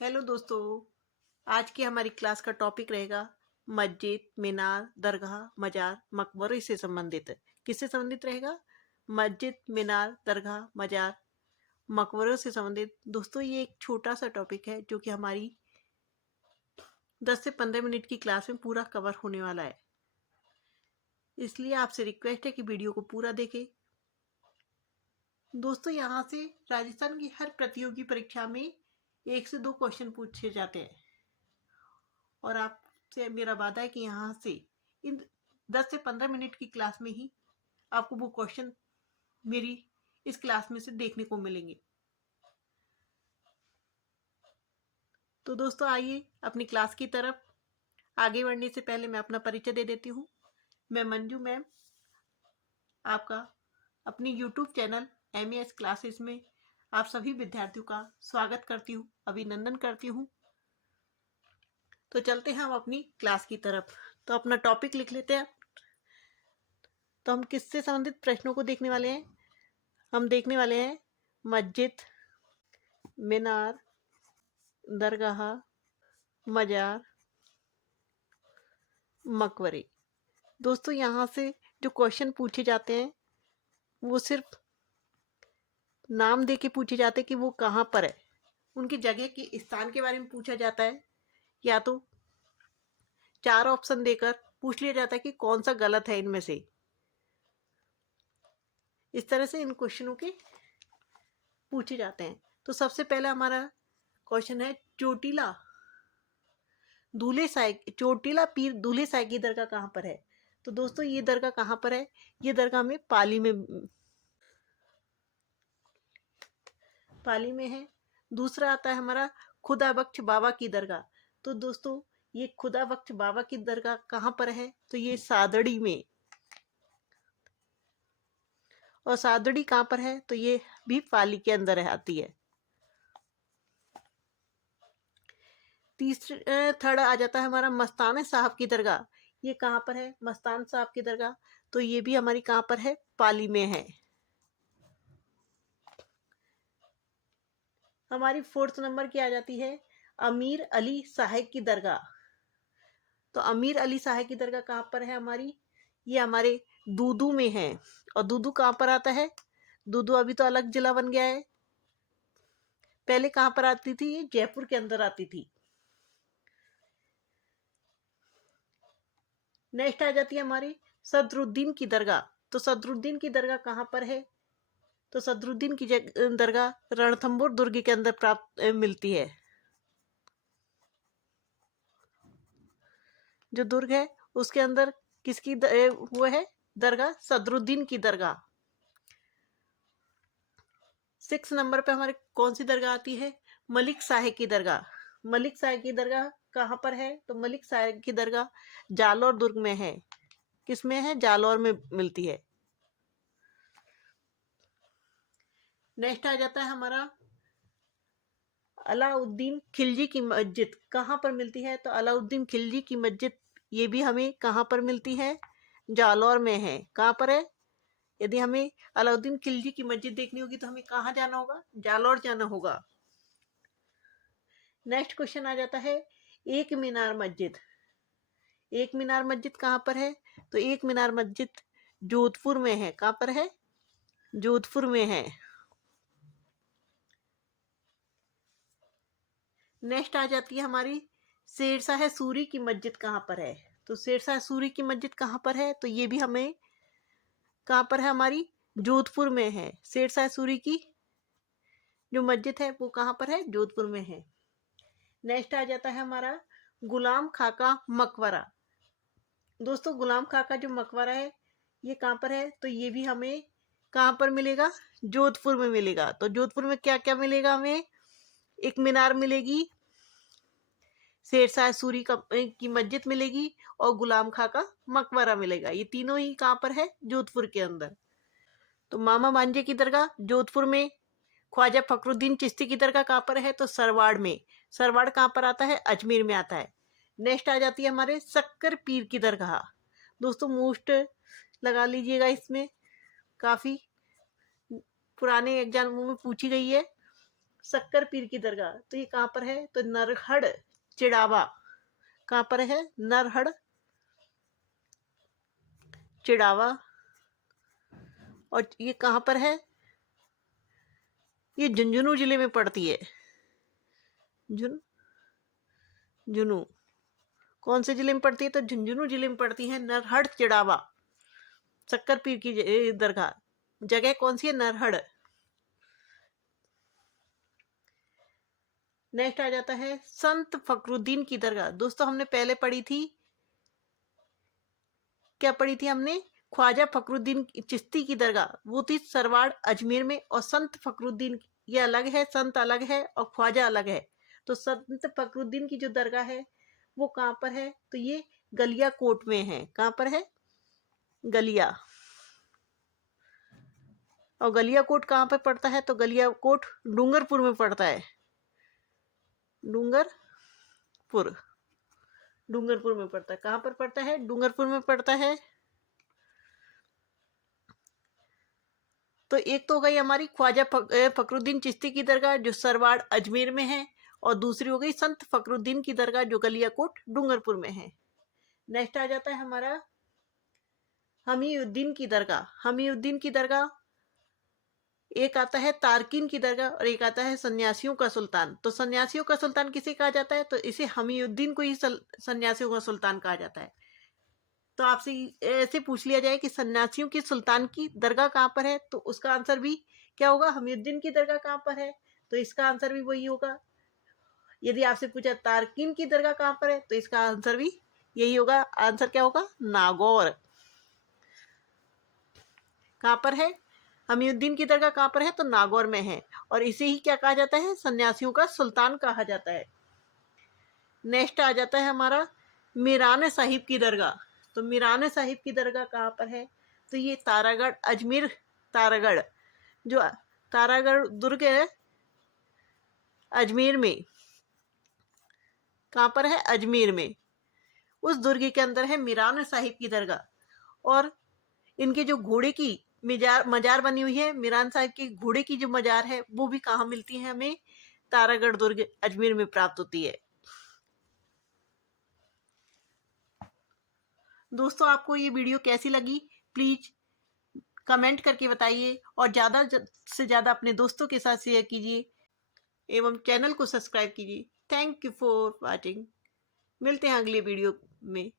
Hello दोस्तों। आज की हमारी क्लास का टॉपिक रहेगा मस्जिद, मीनार, दरगाह, मजार, मकबरे से संबंधित। किससे संबंधित रहेगा? मस्जिद, मीनार, दरगाह, मजार, मकबरों से संबंधित। दोस्तों, ये एक छोटा सा टॉपिक है जो कि हमारी 10 से 15 मिनट की क्लास में पूरा कवर होने वाला है। इसलिए आपसे रिक्वेस्ट है कि वीडियो को पूरा देखें। दोस्तों, यहाँ से राजस्थान की हर प्रतियोगी परीक्षा में 1 से 2 क्वेश्चन पूछे जाते हैं और आपसे मेरा वादा है कि यहाँ से इन 10 से 15 मिनट की क्लास में ही आपको वो क्वेश्चन मेरी इस क्लास में से देखने को मिलेंगे। तो दोस्तों, आइए अपनी क्लास की तरफ आगे बढ़ने से पहले मैं अपना परिचय दे देती हूँ। मैं मंजू मैम, आपका अपनी यूट्यूब चैनल MES क्लासेस में आप सभी विद्यार्थियों का स्वागत करती हूँ, अभिनंदन करती हूँ। तो चलते हैं हम अपनी क्लास की तरफ। तो अपना टॉपिक लिख लेते हैं। तो हम किससे संबंधित प्रश्नों को देखने वाले हैं? हम देखने वाले हैं मस्जिद, मीनार, दरगाह, मजार, मकबरे। दोस्तों, यहाँ से जो क्वेश्चन पूछे जाते हैं वो सिर्फ नाम दे के पूछे जाते हैं कि वो कहाँ पर है। उनकी जगह के स्थान के बारे में पूछा जाता है, या तो 4 ऑप्शन देकर पूछ लिया जाता है कि कौन सा गलत है इनमें से। इस तरह से इन क्वेश्चनों के पूछे जाते हैं। तो सबसे पहला हमारा क्वेश्चन है चोटीला पीर दूल्हे साई की दरगाह कहाँ पर है? तो दोस्तों, ये दरगाह कहाँ पर है? ये दरगाह में पाली में है। दूसरा आता है हमारा खुदा बख्श बाबा की दरगाह। तो दोस्तों, ये खुदा बख्श बाबा की दरगाह कहाँ पर है? तो ये सादड़ी में। और सादड़ी कहाँ पर है? तो ये भी पाली के अंदर आती है। थर्ड आ जाता है हमारा मस्तान साहब की दरगाह। ये कहाँ पर है? मस्तान साहब की दरगाह। तो ये भी हमारी कहाँ पर है? पाली में है। हमारी 4th नंबर की आ जाती है अमीर अली साहेब की दरगाह। तो अमीर अली साहेब की दरगाह कहाँ पर है हमारी? ये हमारे दूदू में है। और दूदू कहाँ पर आता है? दूदू अभी तो अलग जिला बन गया है। पहले कहाँ पर आती थी? ये जयपुर के अंदर आती थी। नेक्स्ट आ जाती है हमारी सदरुद्दीन की दरगाह। तो सदरुद्दीन की दरगाह कहाँ पर है? तो सदरुद्दीन की दरगाह रणथंबोर दुर्ग के अंदर मिलती है। जो दुर्ग है उसके अंदर किसकी वो है दरगाह? सदरुद्दीन की दरगाह। 6 नंबर पे हमारे कौन सी दरगाह आती है? मलिक साहेब की दरगाह। मलिक साहेब की दरगाह कहाँ पर है? तो मलिक साहेब की दरगाह जालौर दुर्ग में है। किस में है? जालौर में मिलती है। नेक्स्ट आ जाता है हमारा अलाउद्दीन खिलजी की मस्जिद। कहाँ पर मिलती है? तो अलाउद्दीन खिलजी की मस्जिद ये भी हमें कहाँ पर मिलती है? जालौर में है। कहाँ पर है? यदि हमें अलाउद्दीन खिलजी की मस्जिद देखनी होगी तो हमें कहाँ जाना होगा? जालौर जाना होगा। नेक्स्ट क्वेश्चन आ जाता है एक मीनार मस्जिद। एक मीनार मस्जिद कहाँ पर है? तो एक मीनार मस्जिद जोधपुर में है। कहाँ पर है? जोधपुर में है। नेक्स्ट आ जाती है हमारी शेरशाह सूरी की मस्जिद। कहाँ पर है? तो शेरशाह सूरी की मस्जिद कहाँ पर है? तो ये भी हमें कहाँ पर है? हमारी जोधपुर में है। शेरशाह सूरी की जो मस्जिद है वो कहाँ पर है? जोधपुर में है। नेक्स्ट आ जाता है हमारा गुलाम खाका मकबरा। दोस्तों, गुलाम खाका जो मकबरा है ये कहाँ पर है? तो ये भी हमें कहाँ पर मिलेगा? जोधपुर में मिलेगा। तो जोधपुर में क्या क्या मिलेगा हमें? एक मीनार मिलेगी, शेरशाह सूरी की मस्जिद मिलेगी और गुलाम खां का मकबरा मिलेगा। ये तीनों ही कहाँ पर है? जोधपुर के अंदर। तो मामा भांजे की दरगाह जोधपुर में। ख्वाजा फखरुद्दीन चिश्ती की दरगाह कहाँ पर है? तो सरवाड़ में। सरवाड़ कहाँ पर आता है? अजमेर में आता है। नेक्स्ट आ जाती है हमारे शक्कर पीर की दरगाह। दोस्तों, मोस्ट लगा लीजिएगा, इसमें काफी पुराने एग्जामों में पूछी गई है। शक्कर पीर की दरगाह, तो ये कहाँ पर है? तो नरहड़ चिड़ावा। कहाँ पर है? नरहड़ चिड़ावा। और ये कहाँ पर है? ये झुंझुनू जिले में पड़ती है। झुंझुनू कौन से जिले में पड़ती है? तो झुंझुनू जिले में पड़ती है नरहड़ चिड़ावा शक्कर पीर की दरगाह। जगह कौन सी है? नरहड़। नेक्स्ट आ जाता है संत फखरुद्दीन की दरगाह। दोस्तों हमने पहले पढ़ी थी, क्या पढ़ी थी हमने? ख्वाजा फखरुद्दीन चिश्ती की दरगाह, वो थी सरवाड़ अजमेर में। और संत फखरुद्दीन ये अलग है, संत अलग है और ख्वाजा अलग है। तो संत फखरुद्दीन की जो दरगाह है वो कहाँ पर है? तो ये गलिया कोट में है। कहाँ पर है? गलिया। और गलिया कोट कहाँ पे पड़ता है? तो गलिया कोट डूंगरपुर में पड़ता है। डूंगरपुर में पड़ता है। कहाँ पर पड़ता है? डूंगरपुर में पड़ता है। तो एक तो हो गई हमारी ख्वाजा फखरुद्दीन चिश्ती की दरगाह जो सरवाड़ अजमेर में है, और दूसरी हो गई संत फखरुद्दीन की दरगाह जो गलियाकोट डूंगरपुर में है। नेक्स्ट आ जाता है हमारा हमीउद्दीन की दरगाह। हमीउद्दीन की दरगाह, एक आता है तारकीन की दरगाह और एक आता है सन्यासियों का सुल्तान। तो सन्यासियों का सुल्तान किसे कहा जाता है? तो इसे हमीउद्दीन को ही सन्यासियों का सुल्तान कहा जाता है। तो आपसे ऐसे पूछ लिया जाए कि सन्यासियों के सुल्तान की दरगाह कहाँ पर है, तो उसका आंसर भी क्या होगा? हमीउद्दीन की दरगाह कहाँ पर है, तो इसका आंसर भी वही होगा। यदि आपसे पूछा तारकीन की दरगाह कहाँ पर है, तो इसका आंसर भी यही होगा। आंसर क्या होगा? नागौर। कहाँ पर है? हमीउद्दीन की दरगाह कहाँ पर है? तो नागौर में है। और इसे ही क्या कहा जाता है? सन्यासियों का सुल्तान कहा जाता है। नेक्स्ट आ जाता है हमारा मीरान साहिब की दरगाह। तो मीरान साहिब की दरगाह कहाँ पर है? तो ये तारागढ़ अजमेर, तारागढ़ जो तारागढ़ दुर्ग है अजमेर में। कहाँ पर है? अजमेर में। उस दुर्ग के अंदर है मीरान साहिब की दरगाह। और इनके जो घोड़े की मजार बनी हुई है, मीरान साहिब की घोड़े की जो मजार है वो भी कहाँ मिलती है? हमें तारागढ़ दुर्ग अजमेर में प्राप्त होती है। दोस्तों आपको ये वीडियो कैसी लगी प्लीज कमेंट करके बताइए, और ज़्यादा से ज़्यादा अपने दोस्तों के साथ शेयर कीजिए एवं चैनल को सब्सक्राइब कीजिए। Thank you for watching. मिलते हैं अगले वीडियो में।